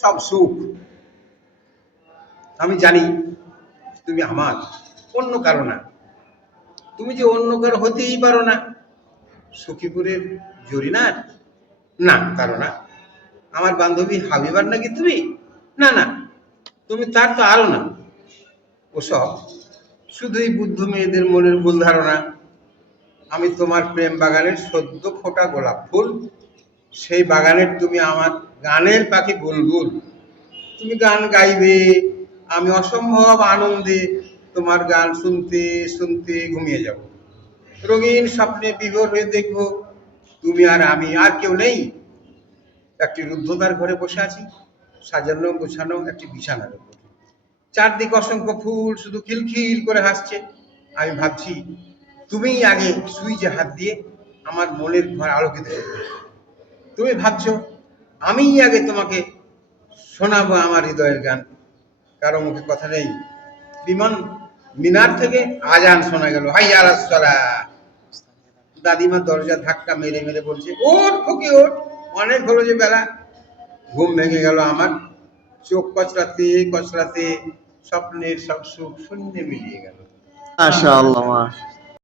সব সুখ। আমি জানি তুমি আমার, অন্য কারো না। তুমি যে অন্য কারো হতেই পারো না। সখীপুরের জরিনার? না, কারো না। আমার বান্ধবী হাবিবার নাকি তুমি? না না, তুমি তার তো আরো না। ওসব শুধুই বুদ্ধ মেয়েদের মনের ভুল ধারণা। আমি তোমার প্রেম বাগানের সদ্য ফোটা গোলাপ ফুল। সেই বাগানের তুমি আমার গানের পাখি বুলবুল। তুমি গান গাইবে, আমি অসম্ভব আনন্দে তোমার গান শুনতে শুনতে ঘুমিয়ে যাব। রঙিন স্বপ্নে বিভোর হয়ে দেখব তুমি আর আমি, আর কেউ নেই। একটি রুদ্ধদ্বার ঘরে বসে আছি, সাজানো গোছানো একটি বিছানার উপর। চারদিক অসংখ্য ফুল শুধু খিলখিল করে হাসছে। আমি ভাবছি তুমিই আগে সুইচে হাত দিয়ে আমার মনের ঘর আলোকিত করবে। তুমি ভাবছো আমিই আগে তোমাকে শোনাবো আমার হৃদয়ের গান। কারো মুখে কথা নেই। বিমান মিনার থেকে আজান শোনা গেল, হাইয়া আলাস সালাহ। দাদিমা দরজা ধাক্কা মেরে মেরে বলছে, ওঠ খুকি ওঠ, অনেক হলো যে বেলা। ঘুম ভেঙে গেল আমার। চোখ কচলাতে কচলাতে স্বপ্নের সব সুখ শূন্যে মিলিয়ে গেল। মাশাআল্লাহ।